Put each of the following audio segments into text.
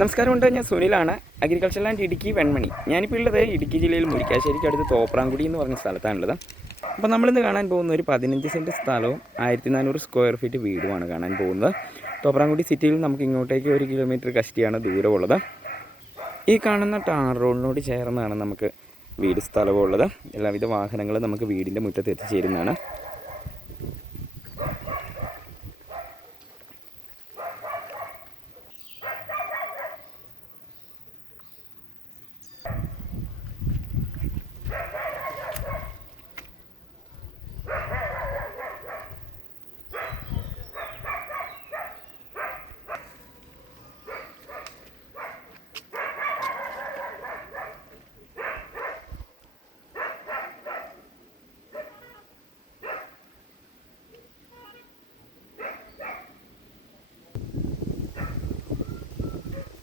നമസ്കാരം ഉണ്ട് ഞാൻ സുനിലാണ്. Agriculture land Idukki Venmani. ഞാനിപ്പോൾ ഉള്ളത് ഇടുക്കി ജില്ലയിൽ മുരിക്കാശ്ശേരിക്ക് അടുത്ത് തോപ്രാങ്കുടി എന്ന് പറഞ്ഞ സ്ഥലത്താണുള്ളത്. അപ്പോൾ നമ്മളിന്ന് കാണാൻ പോകുന്ന ഒരു പതിനഞ്ച് സെന്റ് സ്ഥലവും ആയിരത്തി നാനൂറ് സ്ക്വയർ ഫീറ്റ് വീടുമാണ് കാണാൻ പോകുന്നത്. തോപ്രാങ്കുടി സിറ്റിയിൽ നമുക്ക് ഇങ്ങോട്ടേക്ക് ഒരു കിലോമീറ്റർ കഷ്ടിയാണ് ദൂരമുള്ളത്. ഈ കാണുന്ന ടാർ റോഡിനോട് ചേർന്നാണ് നമുക്ക് വീട് സ്ഥലവും ഉള്ളത് എല്ലാവിധ വാഹനങ്ങളും നമുക്ക് വീടിന്റെ മുറ്റത്ത് എത്തിച്ചേരുന്നതാണ്.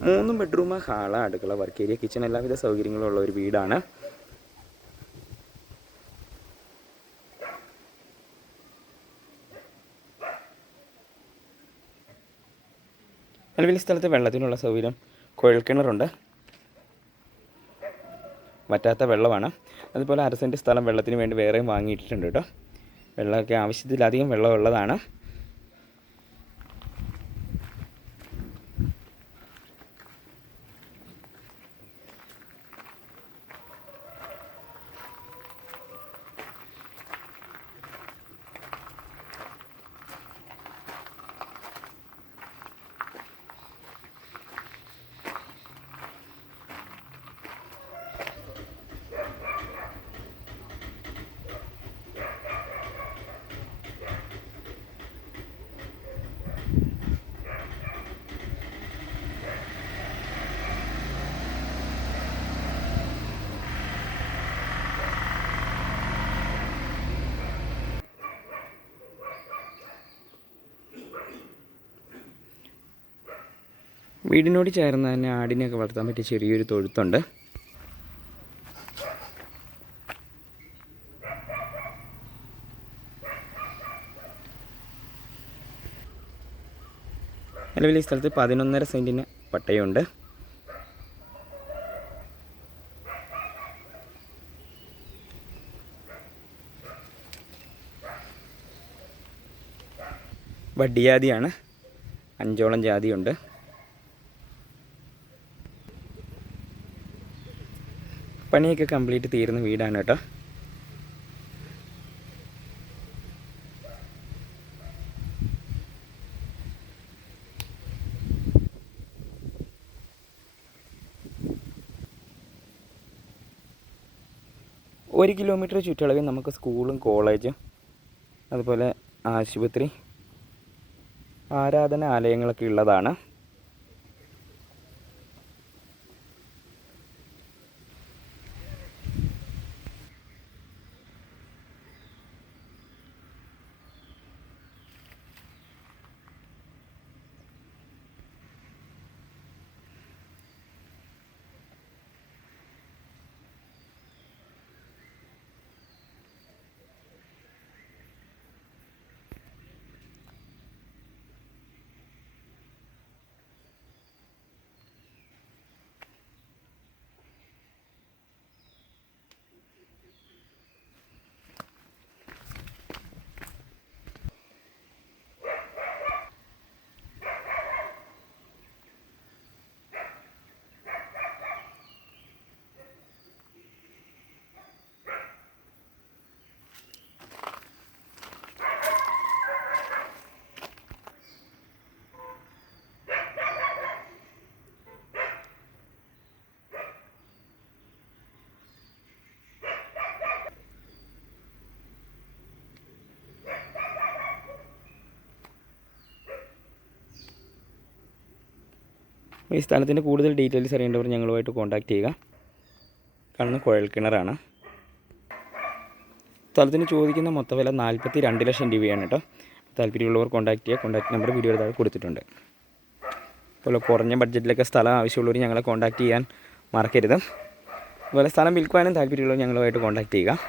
മൂന്ന് ബെഡ്റൂം ഹാൾ അടുക്കള വർക്ക് ഏരിയ കിച്ചൺ എല്ലാവിധ സൗകര്യങ്ങളും ഉള്ള ഒരു വീടാണ്. നിലവിൽ സ്ഥലത്ത് വെള്ളത്തിനുള്ള സൗകര്യം കുഴൽക്കിണറുണ്ട് വറ്റാത്ത വെള്ളമാണ്. അതുപോലെ അര സ്ഥലം വെള്ളത്തിന് വേണ്ടി വേറെയും വാങ്ങിയിട്ടുണ്ട് കേട്ടോ. വെള്ളമൊക്കെ ആവശ്യത്തിലധികം വെള്ളമുള്ളതാണ്. വീടിനോട് ചേർന്ന് തന്നെ ആടിനെയൊക്കെ വളർത്താൻ പറ്റിയ ചെറിയൊരു തൊഴുത്തുണ്ട്. നിലവിൽ ഈ സ്ഥലത്ത് പതിനൊന്നര സെന്റിന് പട്ടയമുണ്ട് വഡ്ഡിജാതിയാണ് അഞ്ചോളം ജാതിയുണ്ട്. പണിയൊക്കെ കംപ്ലീറ്റ് തീരുന്ന വീടാണ് കേട്ടോ. ഒരു കിലോമീറ്റർ ചുറ്റളവിൽ നമുക്ക് സ്കൂളും കോളേജും അതുപോലെ ആശുപത്രി ആരാധനാലയങ്ങളൊക്കെ ഉള്ളതാണ്. ഈ സ്ഥലത്തിന്റെ കൂടുതൽ ഡീറ്റെയിൽസ് അറിയേണ്ടവർ ഞങ്ങളുമായിട്ട് കോൺടാക്റ്റ് ചെയ്യുക. കാണുന്ന കുഴൽ കിണറാണ്. സ്ഥലത്തിന് ചോദിക്കുന്ന മൊത്തം വില നാൽപ്പത്തി രണ്ട് ലക്ഷം രൂപയാണ് കേട്ടോ. താല്പര്യമുള്ളവർ കോൺടാക്ട് ചെയ്യുക. കോൺടാക്ട് നമ്പർ വീഡിയോ താഴെ കൊടുത്തിട്ടുണ്ട്. അതുപോലെ കുറഞ്ഞ ബഡ്ജറ്റിലൊക്കെ സ്ഥലം ആവശ്യമുള്ളവർ ഞങ്ങളെ കോൺടാക്ട് ചെയ്യാൻ മറക്കരുത്. അതുപോലെ സ്ഥലം വിൽക്കുവാനും താല്പര്യമുള്ളവർ ഞങ്ങളുമായിട്ട് കോൺടാക്ട് ചെയ്യുക.